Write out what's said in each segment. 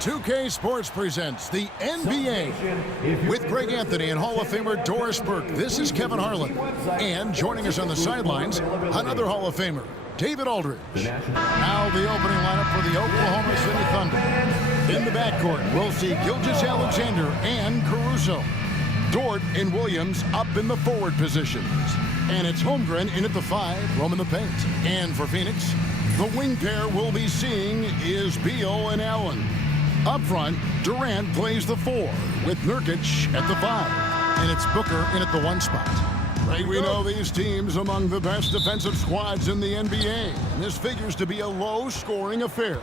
2K Sports presents the NBA with Greg Anthony and Hall of Famer Doris Burke. This is Kevin Harlan. And joining us on the sidelines, another Hall of Famer, David Aldridge. Now the opening lineup for the Oklahoma City Thunder. In the backcourt, we'll see Gilgeous-Alexander and Caruso. Dort and Williams up in the forward positions. And it's Holmgren in at the 5, roaming the paint. And for Phoenix, the wing pair we'll be seeing is Beal and Allen. Up front, Durant plays the 4 with Nurkic at the 5. And it's Booker in at the 1 spot. Right, we know these teams among the best defensive squads in the NBA. And this figures to be a low-scoring affair.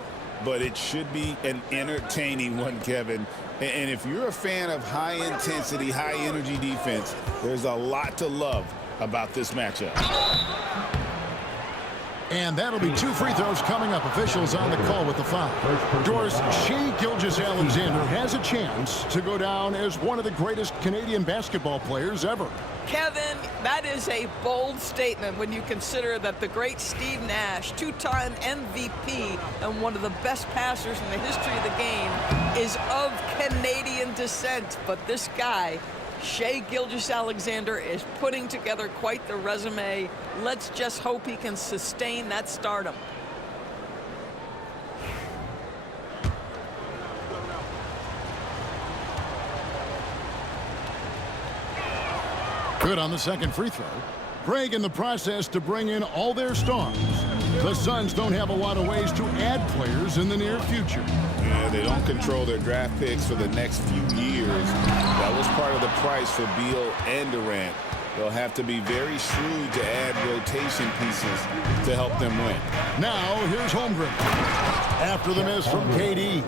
But it should be an entertaining one, Kevin. And if you're a fan of high-intensity, high-energy defense, there's a lot to love about this matchup. And that'll be 2 free throws coming up. Officials on the call with the foul. Doris, Shai Gilgeous-Alexander has a chance to go down as one of the greatest Canadian basketball players ever. Kevin, that is a bold statement when you consider that the great Steve Nash, 2-time MVP and one of the best passers in the history of the game, is of Canadian descent. But this guy, Shai Gilgeous-Alexander, is putting together quite the resume. Let's just hope he can sustain that stardom. Good on the second free throw. Craig in the process to bring in all their stars. The Suns don't have a lot of ways to add players in the near future. Yeah, they don't control their draft picks for the next few years. That was part of the price for Beal and Durant. They'll have to be very shrewd to add rotation pieces to help them win. Now, here's Holmgren. After the miss from KD.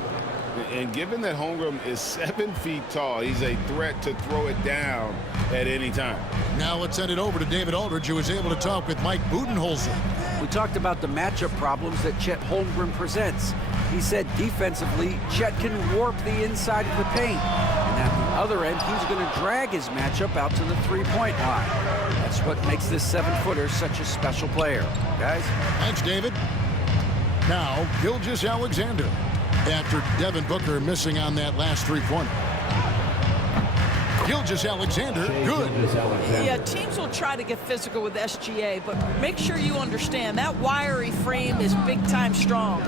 And given that Holmgren is 7 feet tall, he's a threat to throw it down at any time. Now let's send it over to David Aldridge, who was able to talk with Mike Budenholzer. We talked about the matchup problems that Chet Holmgren presents. He said defensively, Chet can warp the inside of the paint. And at the other end, he's going to drag his matchup out to the three-point line. That's what makes this 7-footer such a special player. Guys? Thanks, David. Now, Gilgeous-Alexander. After Devin Booker missing on that last three-pointer. Gilgeous-Alexander, good. Yeah, teams will try to get physical with SGA, but make sure you understand that wiry frame is big-time strong.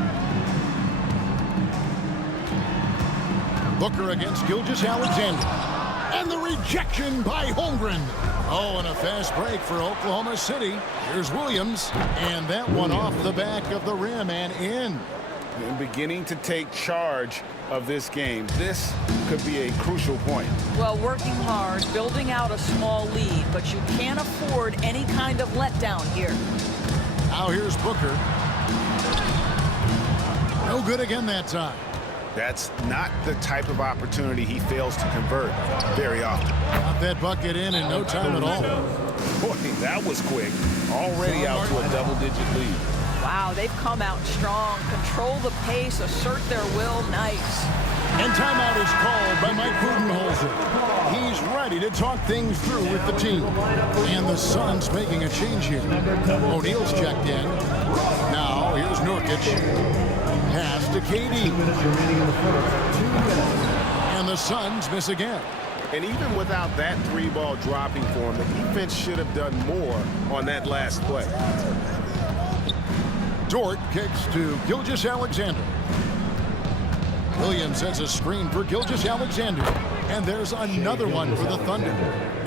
Booker against Gilgeous-Alexander. And the rejection by Holmgren. Oh, and a fast break for Oklahoma City. Here's Williams. And that one off the back of the rim and in. And beginning to take charge of this game. This could be a crucial point. Well, working hard, building out a small lead, but you can't afford any kind of letdown here. Now here's Booker. No good again that time. That's not the type of opportunity he fails to convert very often. Got that bucket in no time at all. Boy, that was quick. Already out to a double-digit lead. Wow, they've come out strong. Control the pace, assert their will. Nice. And timeout is called by Mike Budenholzer. He's ready to talk things through with the team. And the Suns making a change here. O'Neal's checked in. Now, here's Nurkic. Pass to KD. And the Suns miss again. And even without that 3-ball dropping for him, the defense should have done more on that last play. Dort kicks to Gilgeous-Alexander. Williams has a screen for Gilgeous-Alexander. And there's another one for the Thunder.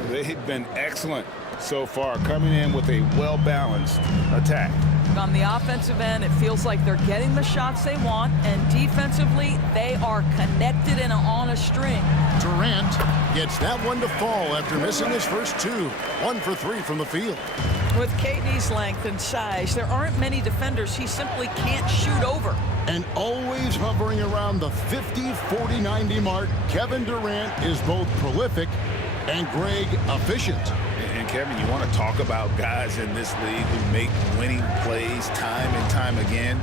They've been excellent so far, coming in with a well-balanced attack. On the offensive end, it feels like they're getting the shots they want, and defensively, they are connected and on a string. Durant gets that one to fall after missing his first 2. 1 for 3 from the field. With KD's length and size, there aren't many defenders he simply can't shoot over. And always hovering around the 50, 40, 90 mark, Kevin Durant is both prolific and Greg efficient. And Kevin, you want to talk about guys in this league who make winning plays time and time again?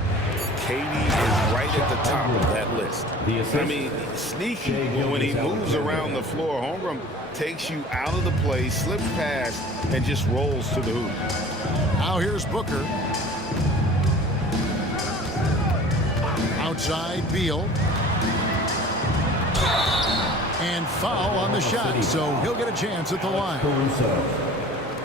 KD is right at the top of that list. I mean, sneaky when he moves around the floor. Holmgren takes you out of the play, slips past, and just rolls to the hoop. Now here's Booker. Outside, Beal. foul on the shot, so he'll get a chance at the line.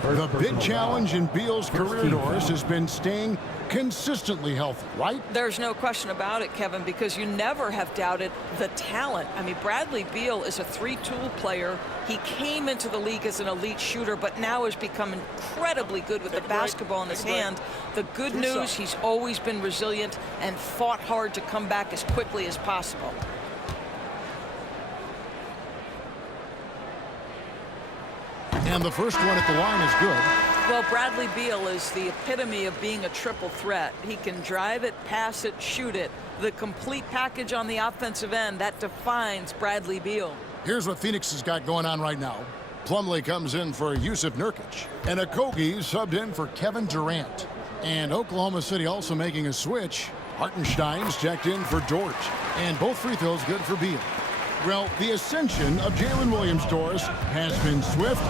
The big challenge in Beal's career, Doris, has been staying consistently healthy, right? There's no question about it, Kevin, because you never have doubted the talent. I mean, Bradley Beal is a three-tool player. He came into the league as an elite shooter, but now has become incredibly good with the basketball in his hand. The good news, he's always been resilient and fought hard to come back as quickly as possible. And the first one at the line is good. Well, Bradley Beal is the epitome of being a triple threat. He can drive it, pass it, shoot it. The complete package on the offensive end, that defines Bradley Beal. Here's what Phoenix has got going on right now. Plumlee comes in for Yusuf Nurkic. And Okogie subbed in for Kevin Durant. And Oklahoma City also making a switch. Hartenstein's checked in for George. And both free throws good for Beal. Well, the ascension of Jalen Williams, Doris, has been swift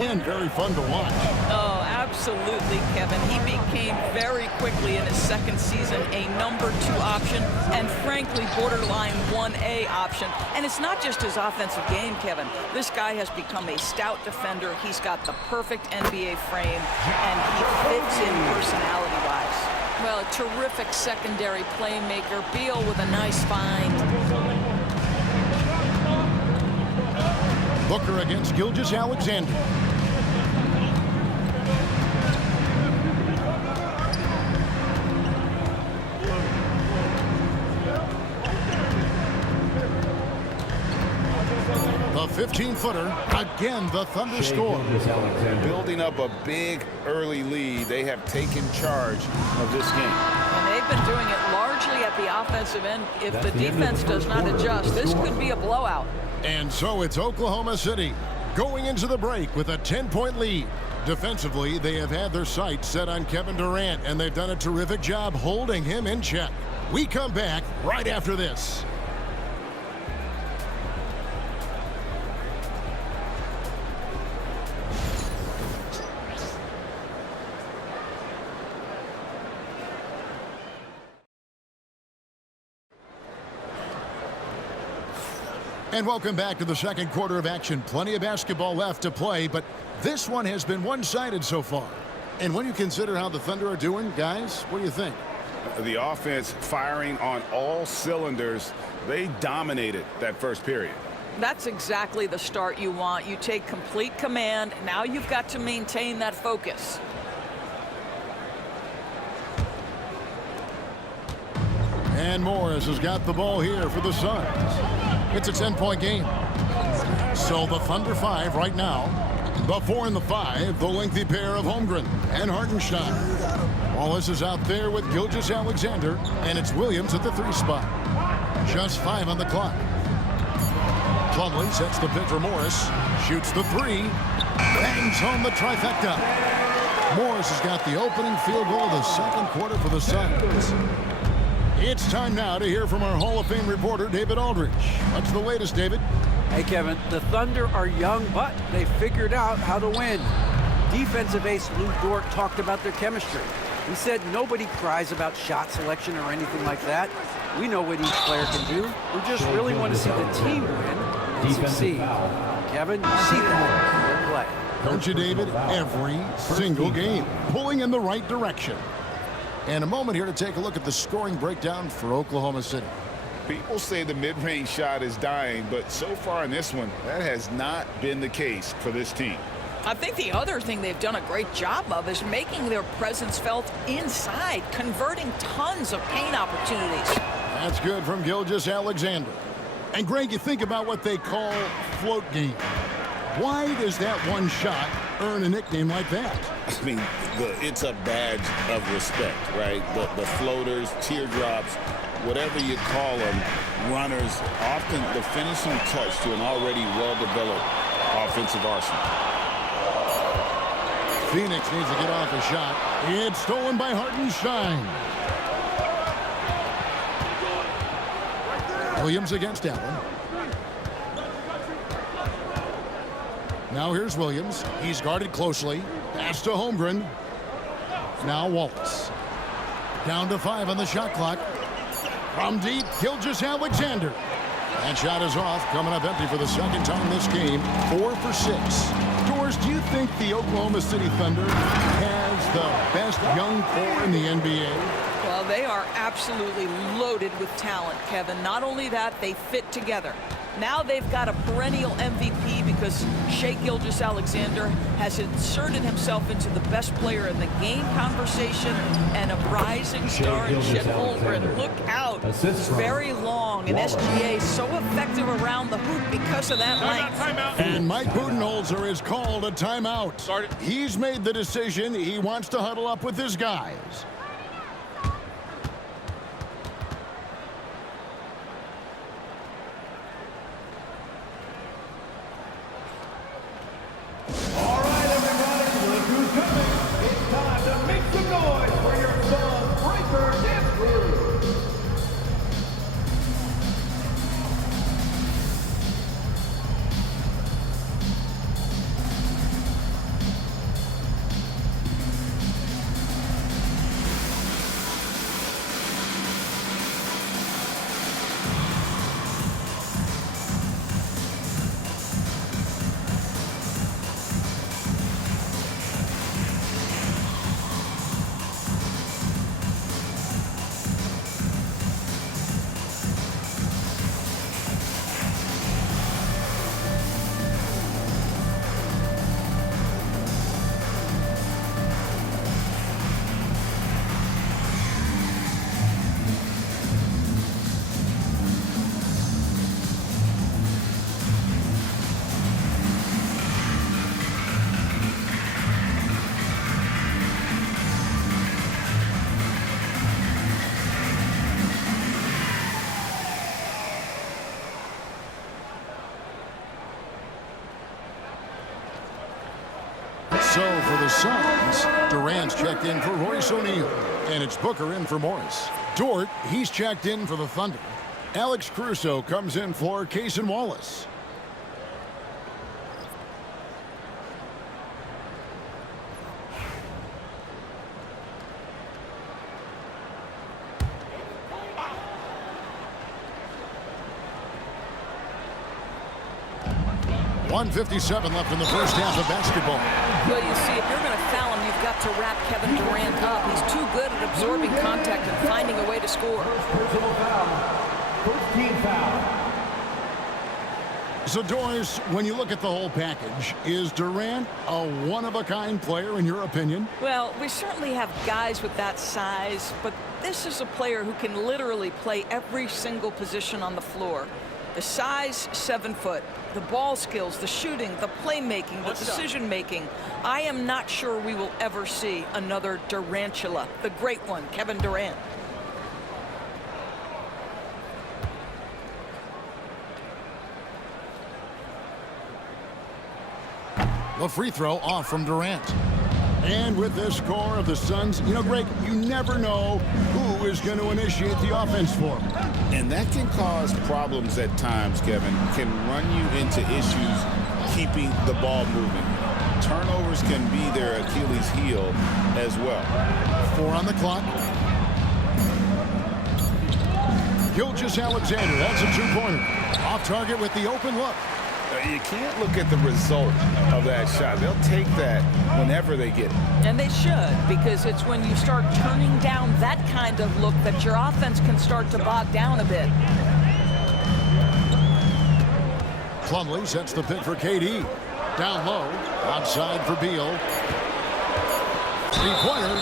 and very fun to watch. Oh, absolutely, Kevin. He became very quickly in his second season a #2 option and, frankly, borderline 1A option. And it's not just his offensive game, Kevin. This guy has become a stout defender. He's got the perfect NBA frame, and he fits in personality-wise. Well, a terrific secondary playmaker. Beal with a nice find. Booker against Gilgeous-Alexander. The 15-footer. Again, the Thunder score. Building up a big early lead. They have taken charge of this game. And they've been doing it largely at the offensive end. If the defense does not adjust, this could be a blowout. And so it's Oklahoma City going into the break with a 10-point lead. Defensively, they have had their sights set on Kevin Durant, and they've done a terrific job holding him in check. We come back right after this. And welcome back to the second quarter of action. Plenty of basketball left to play, but this one has been one-sided so far. And when you consider how the Thunder are doing, guys, what do you think? The offense firing on all cylinders. They dominated that first period. That's exactly the start you want. You take complete command. Now you've got to maintain that focus. And Morris has got the ball here for the Suns. It's a 10-point game. So the Thunder 5 right now. The 4 and the 5, the lengthy pair of Holmgren and Hartenstein. Wallace is out there with Gilgeous-Alexander, and it's Williams at the 3 spot. Just 5 on the clock. Plumlee sets the pick for Morris. Shoots the 3. Bangs home the trifecta. Morris has got the opening field goal of the second quarter for the Suns. It's time now to hear from our Hall of Fame reporter, David Aldridge. What's the latest, David? Hey, Kevin, the Thunder are young, but they figured out how to win. Defensive ace Lou Dort talked about their chemistry. He said nobody cries about shot selection or anything like that. We know what each player can do. We just really want to see the team win and succeed. Kevin, you see that in play. Don't you, David? Every single game, pulling in the right direction. And a moment here to take a look at the scoring breakdown for Oklahoma City. People say the mid-range shot is dying, but so far in this one, that has not been the case for this team. I think the other thing they've done a great job of is making their presence felt inside, converting tons of paint opportunities. That's good from Gilgeous-Alexander. And Greg, you think about what they call float game. Why does that one shot earn a nickname like that? I mean, it's a badge of respect, right? The floaters, teardrops, whatever you call them, runners, often the finishing touch to an already well-developed offensive arsenal. Phoenix needs to get off a shot. It's stolen by Hartenstein. Williams against Allen. Now here's Williams. He's guarded closely. Pass to Holmgren. Now Wallace. Down to 5 on the shot clock. From deep, Gilgeous-Alexander. That shot is off, coming up empty for the second time this game. 4 for 6. Doors, do you think the Oklahoma City Thunder has the best young core in the NBA? Well, they are absolutely loaded with talent, Kevin. Not only that, they fit together. Now they've got a perennial MVP because Shai Gilgeous-Alexander has inserted himself into the best player in the game conversation, and a rising star in Chet Holmgren. Look out. It's very long, and SGA so effective around the hoop because of that length. And Mike Budenholzer has called a timeout. He's made the decision. He wants to huddle up with his guys. So for the Suns, Durant's checked in for Royce O'Neal, and it's Booker in for Morris. Dort, he's checked in for the Thunder. Alex Caruso comes in for Cason Wallace. .157 left in the first half of basketball. Well, you see, if you're going to foul him, you've got to wrap Kevin Durant up. He's too good at absorbing contact and finding a way to score. Personal foul. First team foul. So, Doris, when you look at the whole package, is Durant a one-of-a-kind player in your opinion? Well, we certainly have guys with that size, but this is a player who can literally play every single position on the floor. The size, 7 foot. The ball skills, the shooting, the playmaking, the decision-making. I am not sure we will ever see another Durantula, the great one, Kevin Durant. The free throw off from Durant. And with this score of the Suns, you know, Greg, you never know who is going to initiate the offense for them. And that can cause problems at times, Kevin. Can run you into issues keeping the ball moving. Turnovers can be their Achilles heel as well. 4 on the clock. Gilgeous-Alexander, that's a two-pointer. Off target with the open look. You can't look at the result of that shot. They'll take that whenever they get it. And they should, because it's when you start turning down that kind of look that your offense can start to bog down a bit. Plumlee sets the pick for KD. Down low, outside for Beal. Three-pointer.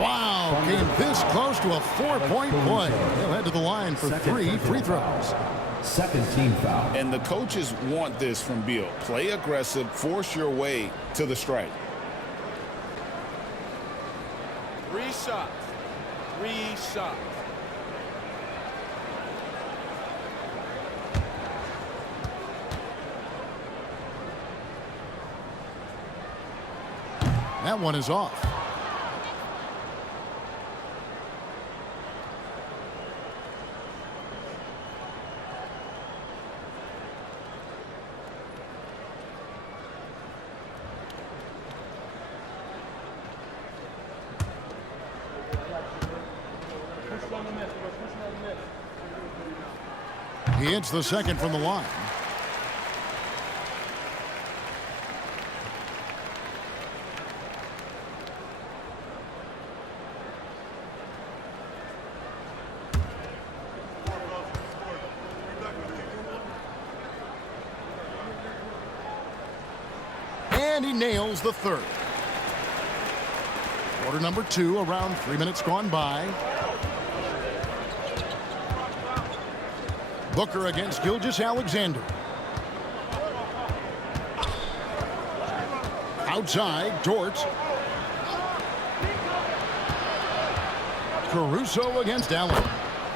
Wow, came this close to a 4-point play. He'll head to the line for 3 free throws. Second team foul. And the coaches want this from Beal. Play aggressive, force your way to the strike. 3 shots. 3 shots. That one is off. He hits the second from the line. And he nails the third. Quarter number 2, around 3 minutes gone by. Booker against Gilgeous-Alexander. Outside, Dort. Caruso against Allen.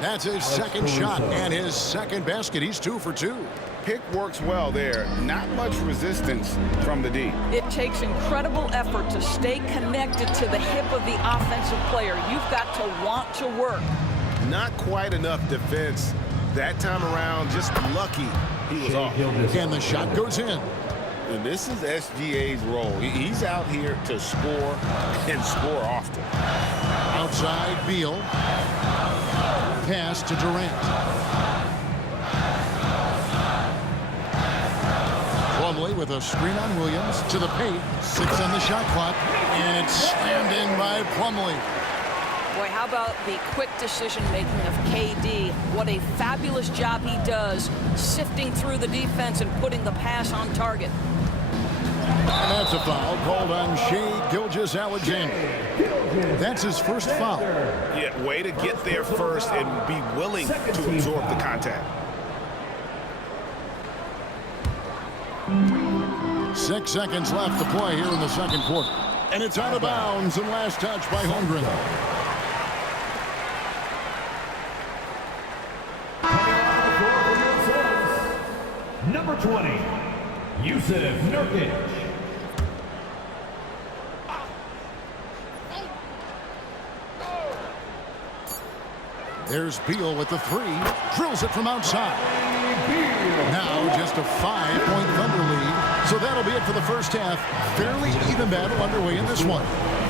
That's his second shot and his second basket. He's 2 for 2. Pick works well there. Not much resistance from the D. It takes incredible effort to stay connected to the hip of the offensive player. You've got to want to work. Not quite enough defense that time around. Just lucky he was off. And the shot goes in. And this is SGA's role. He's out here to score and score often. Outside, Beal. Pass to Durant. Plumlee with a screen on Williams to the paint. 6 on the shot clock. And it's slammed in by Plumlee. Boy, how about the quick decision-making of KD? What a fabulous job he does sifting through the defense and putting the pass on target. And that's a foul called on Shai Gilgeous-Alexander. That's his first foul. Yeah, way to get there first and be willing to absorb the contact. 6 seconds left to play here in the second quarter. And it's out of bounds and last touch by Holmgren. Number 20, Yusuf Nurkic. There's Beal with the 3. Drills it from outside. Now just a 5-point Thunder lead. So that'll be it for the first half. Fairly even battle underway in this one.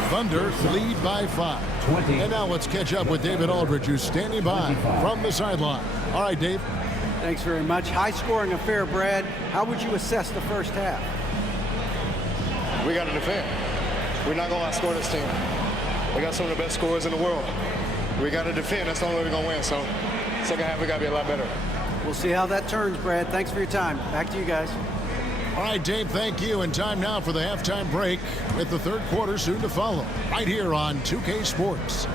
Thunder lead by 5. 20. And now let's catch up with David Aldridge, who's standing by from the sideline. All right, Dave. Thanks very much. High-scoring affair, Brad. How would you assess the first half? We got to defend. We're not going to outscore this team. We got some of the best scorers in the world. We got to defend. That's the only way we're going to win. So second half, we got to be a lot better. We'll see how that turns, Brad. Thanks for your time. Back to you guys. All right, Dave, thank you. And time now for the halftime break with the third quarter soon to follow. Right here on 2K Sports.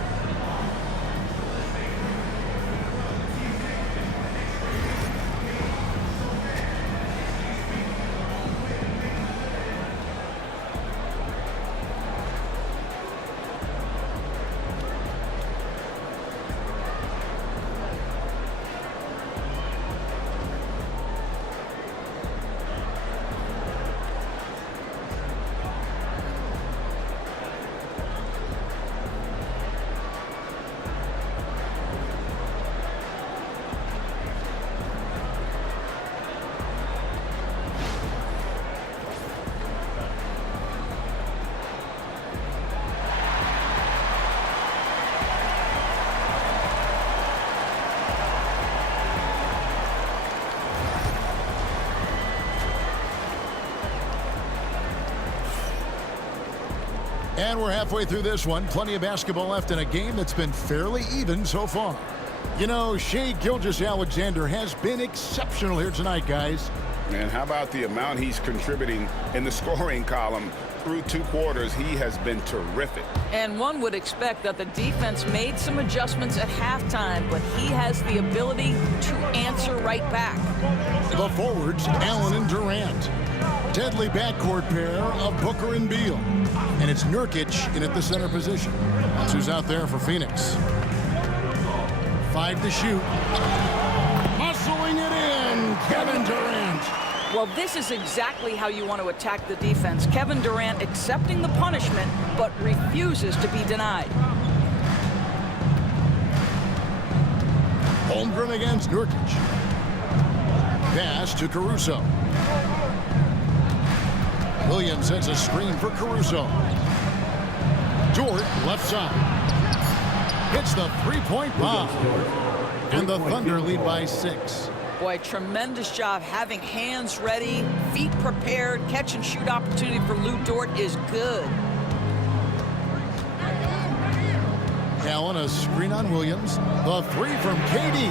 And we're halfway through this one. Plenty of basketball left in a game that's been fairly even so far. You know, Shai Gilgeous-Alexander has been exceptional here tonight, guys. And how about the amount he's contributing in the scoring column? Through 2 quarters, he has been terrific. And one would expect that the defense made some adjustments at halftime, but he has the ability to answer right back. The forwards, Allen and Durant. Deadly backcourt pair of Booker and Beal. And it's Nurkic in at the center position. That's who's out there for Phoenix. 5 to shoot. Muscling it in, Kevin Durant. Well, this is exactly how you want to attack the defense. Kevin Durant accepting the punishment, but refuses to be denied. Holmgren against Nurkic. Pass to Caruso. Williams sends a screen for Caruso. Dort, left side. Hits the three-point bomb. And the Thunder lead by 6. Boy, tremendous job having hands ready, feet prepared. Catch and shoot opportunity for Lou Dort is good. Allen, a screen on Williams. The three from KD.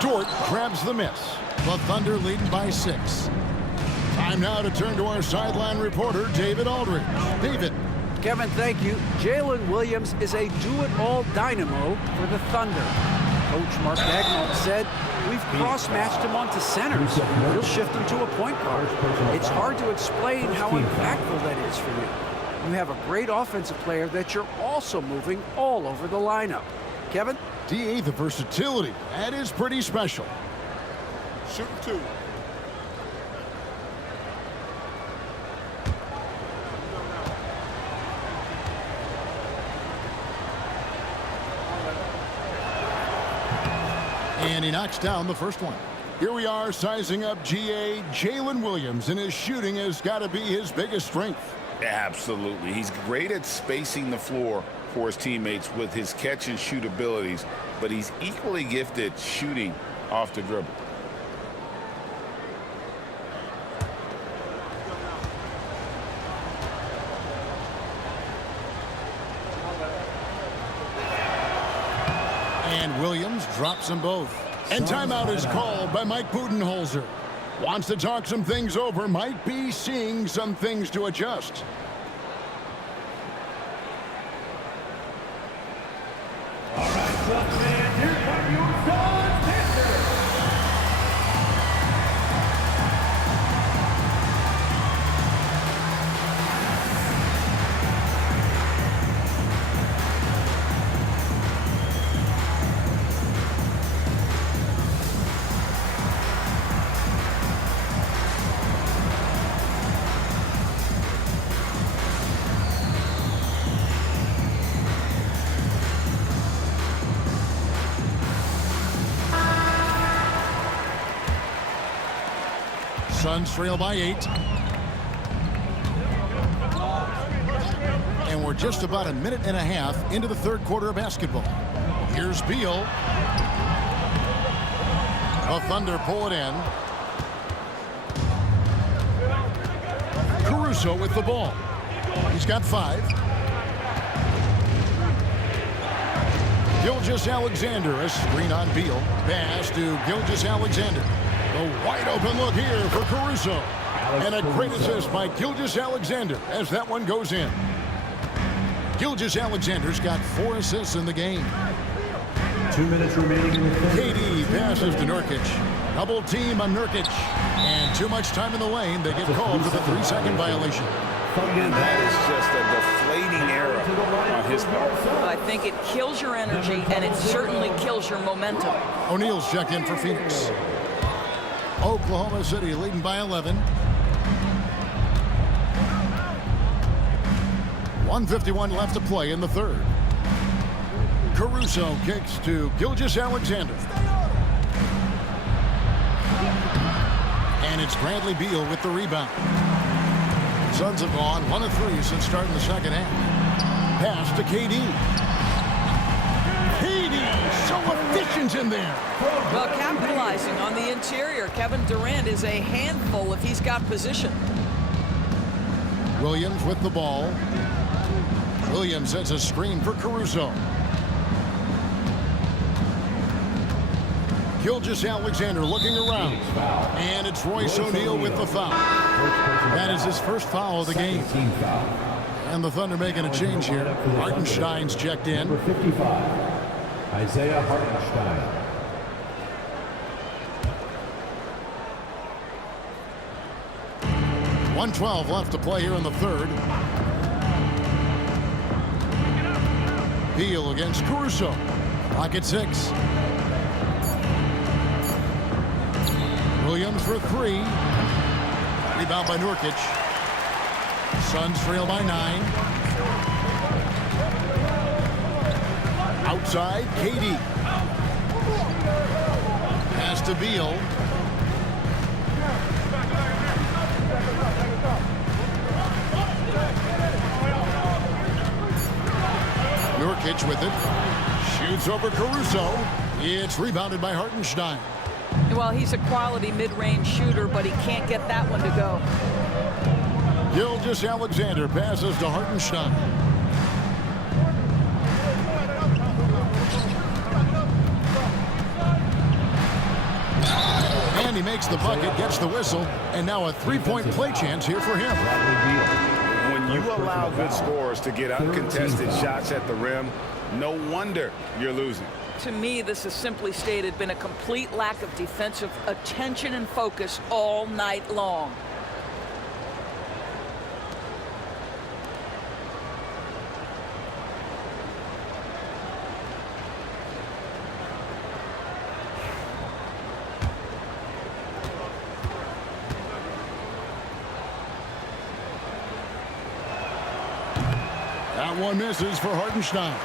Dort grabs the miss. The Thunder leading by 6. Time now to turn to our sideline reporter, David Aldridge. David. Kevin, thank you. Jalen Williams is a do-it-all dynamo for the Thunder. Coach Mark Dagnall said, we've cross-matched him onto centers. He'll shift him to a point guard. It's hard to explain how impactful that is for you. You have a great offensive player that you're also moving all over the lineup. Kevin? DA, the versatility. That is pretty special. Shooting 2. And he knocks down the first one. Here we are sizing up GA Jalen Williams, and his shooting has got to be his biggest strength. Absolutely. He's great at spacing the floor for his teammates with his catch and shoot abilities, but he's equally gifted shooting off the dribble. And Williams drops them both. And timeout is called by Mike Budenholzer. Wants to talk some things over, might be seeing some things to adjust. All right, Bucks fans, here come your Suns Pacers. Suns trail by 8. And we're just about a minute and a half into the third quarter of basketball. Here's Beal. The Thunder pull it in. Caruso with the ball. He's got 5. Gilgeous-Alexander, a screen on Beal. Pass to Gilgeous-Alexander. A wide open look here for Caruso. And a great assist by Gilgeous-Alexander as that one goes in. Gilgeous-Alexander's got 4 assists in the game. 2 minutes remaining in the third. KD passes to Nurkic. Double team on Nurkic. And too much time in the lane. They get called for the 3-second violation. And that is just a deflating error on his part. I think it kills your energy, and it certainly kills your momentum. O'Neal's check in for Phoenix. Oklahoma City leading by 11. 1:51 left to play in the third. Caruso kicks to Gilgeous-Alexander. And it's Bradley Beal with the rebound. Suns have gone 1 of 3 since starting the second half. Pass to KD. KD, so efficient in there. Well, capitalizing on the interior, Kevin Durant is a handful if he's got position. Williams with the ball. Williams sets a screen for Caruso. Gilgeous-Alexander looking around. And it's Royce O'Neal with the foul. That is his first foul of the game. And the Thunder making a change here. Hartenstein's checked in. Number 55, Isaiah Hartenstein. .112 left to play here in the third. Beal against Caruso. Clock at 6. Williams for 3. Rebound by Nurkic. Suns trail by 9. Outside, KD. Pass to Beal. Nurkic with it. Shoots over Caruso. It's rebounded by Hartenstein. And Well, he's a quality mid-range shooter, but he can't get that one to go. Gilgeous-Alexander passes to Hartenstein. And he makes the bucket, gets the whistle, and now a three-point play chance here for him. When you allow good scorers to get uncontested shots at the rim, no wonder you're losing. To me, this has simply stated been a complete lack of defensive attention and focus all night long. That one misses for Hartenstein.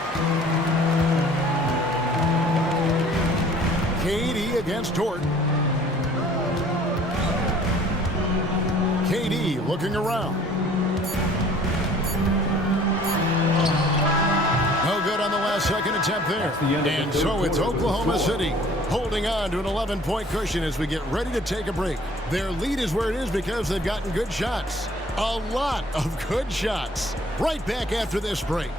KD against Dort. KD looking around. No good on the last second attempt there. And so it's Oklahoma City holding on to an 11-point cushion as we get ready to take a break. Their lead is where it is because they've gotten good shots. A lot of good shots. Right back after this break.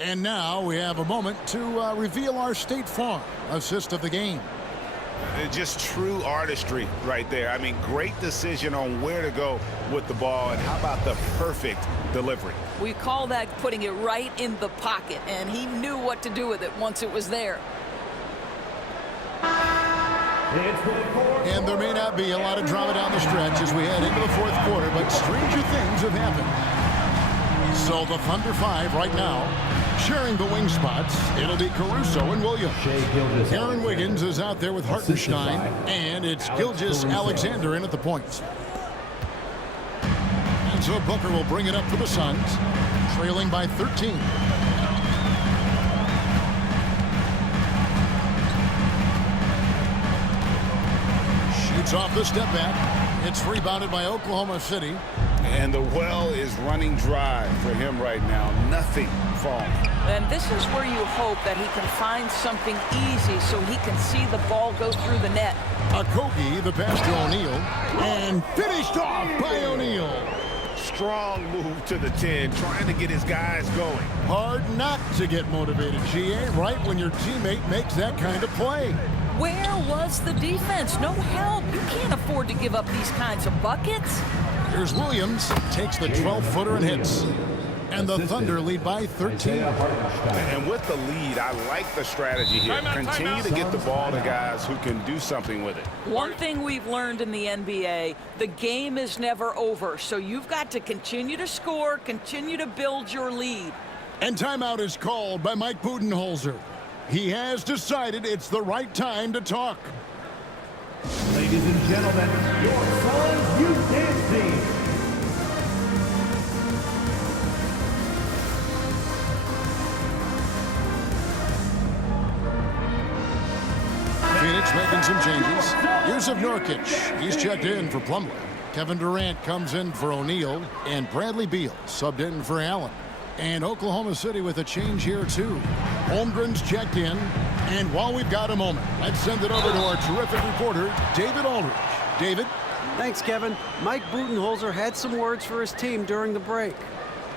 And now we have a moment to reveal our State Farm assist of the game. Just true artistry right there. I mean, great decision on where to go with the ball, and how about the perfect delivery? We call that putting it right in the pocket, and he knew what to do with it once it was there. And there may not be a lot of drama down the stretch as we head into the fourth quarter, but stranger things have happened. So the Thunder 5 right now. Sharing the wing spots, it'll be Caruso and Williams. Aaron Wiggins is out there with Hartenstein, and it's Gilgeous-Alexander in at the point. And so Booker will bring it up for the Suns, trailing by 13. Shoots off the step back. It's rebounded by Oklahoma City. And the well is running dry for him right now. Nothing falling. And this is where you hope that he can find something easy so he can see the ball go through the net. Kogi, the pass to O'Neal, and finished off by O'Neal. Strong move to the 10, trying to get his guys going. Hard not to get motivated, GA, right when your teammate makes that kind of play. Where was the defense? No help. You can't afford to give up these kinds of buckets. Here's Williams, takes the 12-footer and hits. And the Thunder lead by 13. And with the lead, I like the strategy here. Continue to get the ball to guys who can do something with it. One thing we've learned in the NBA, the game is never over. So you've got to continue to score, continue to build your lead. And timeout is called by Mike Budenholzer. He has decided it's the right time to talk. Ladies and gentlemen, your Suns Youth Dance Team. Phoenix making some changes. Yusuf Nurkic, he's checked in for Plumlee. Kevin Durant comes in for O'Neal, and Bradley Beal subbed in for Allen. And Oklahoma City with a change here, too. Holmgren's checked in. And while we've got a moment, let's send it over to our terrific reporter, David Aldridge. David? Thanks, Kevin. Mike Budenholzer had some words for his team during the break.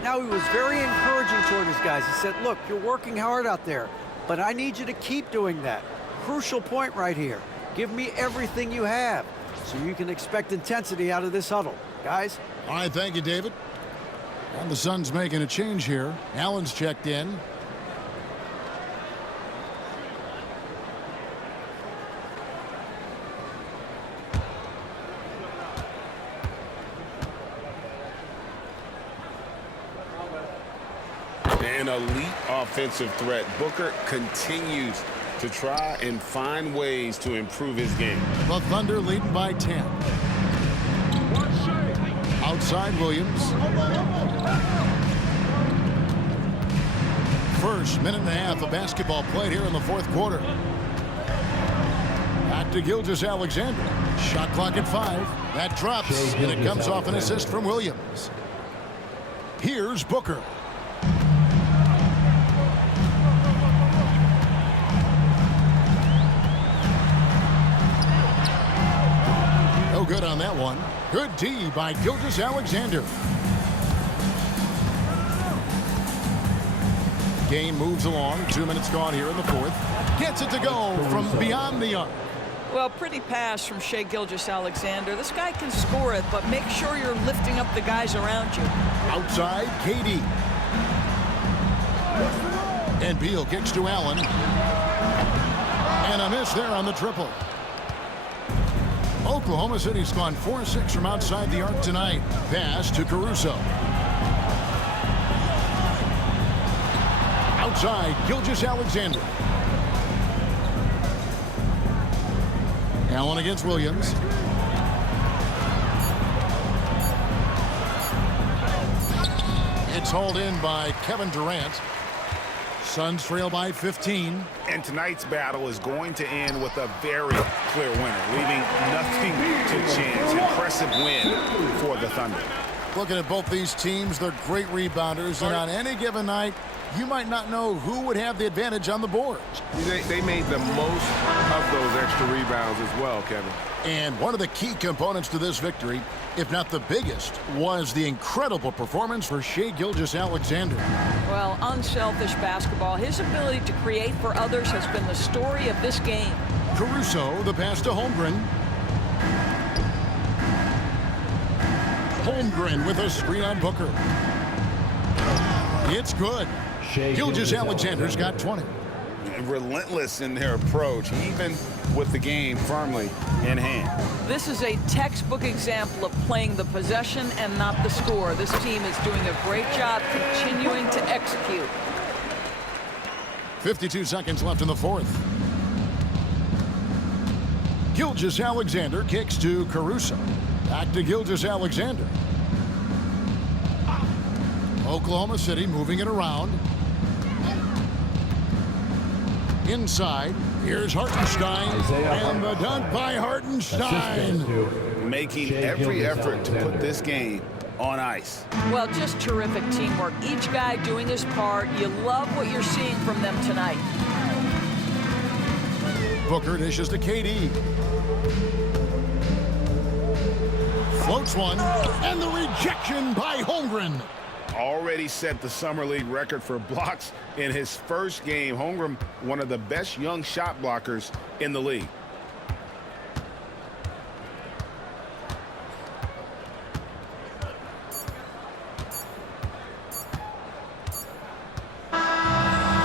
Now, he was very encouraging toward his guys. He said, look, you're working hard out there, but I need you to keep doing that. Crucial point right here. Give me everything you have so you can expect intensity out of this huddle. Guys? All right, thank you, David. And the Suns making a change here. Allen's checked in. An elite offensive threat. Booker continues to try and find ways to improve his game. The Thunder leading by 10. Outside Williams. First minute and a half of basketball played here in the fourth quarter. Back to Gilgeous-Alexander. Shot clock at 5. That drops, and it comes off an assist from Williams. Here's Booker. No good on that one. Good D by Gilgeous-Alexander. Game moves along. 2 minutes gone here in the fourth. Gets it to go from beyond the arc. Well, pretty pass from Shai Gilgeous-Alexander. This guy can score it, but make sure you're lifting up the guys around you. Outside, KD. And Beal kicks to Allen. And a miss there on the triple. Oklahoma City's gone 4-6 from outside the arc tonight. Pass to Caruso. Outside, Gilgeous-Alexander. Allen against Williams. It's hauled in by Kevin Durant. Suns trail by 15. And tonight's battle is going to end with a very clear winner, leaving nothing to chance. Impressive win for the Thunder. Looking at both these teams, they're great rebounders, and on any given night, you might not know who would have the advantage on the boards. They made the most of those extra rebounds as well, Kevin. And one of the key components to this victory, if not the biggest, was the incredible performance for Shai Gilgeous-Alexander. Well, unselfish basketball. His ability to create for others has been the story of this game. Caruso, the pass to Holmgren. Holmgren with a screen on Booker. It's good. Gilgeous-Alexander's got 20. Relentless in their approach, even with the game firmly in hand. This is a textbook example of playing the possession and not the score. This team is doing a great job continuing to execute. 52 seconds left in the fourth. Gilgeous-Alexander kicks to Caruso. Back to Gilgeous-Alexander. Oklahoma City moving it around. Inside, here's Hartenstein, and the dunk by Hartenstein. Making every effort to put this game on ice. Well, just terrific teamwork. Each guy doing his part. You love what you're seeing from them tonight. Booker dishes to KD. Floats one, and the rejection by Holmgren. Already set the Summer League record for blocks in his first game. Holmgren, one of the best young shot blockers in the league.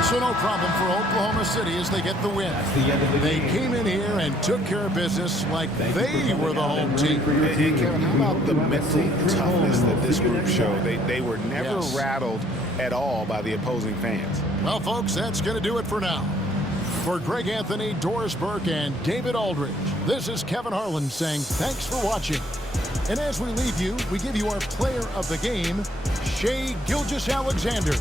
So no problem for Oklahoma City as they get the win. They came in here and took care of business like they were the home team. And Kevin, how about the mental toughness that this group showed? They were never rattled at all by the opposing fans. Well, folks, that's going to do it for now. For Greg Anthony, Doris Burke, and David Aldridge, this is Kevin Harlan saying thanks for watching. And as we leave you, we give you our player of the game, Shai Gilgeous-Alexander.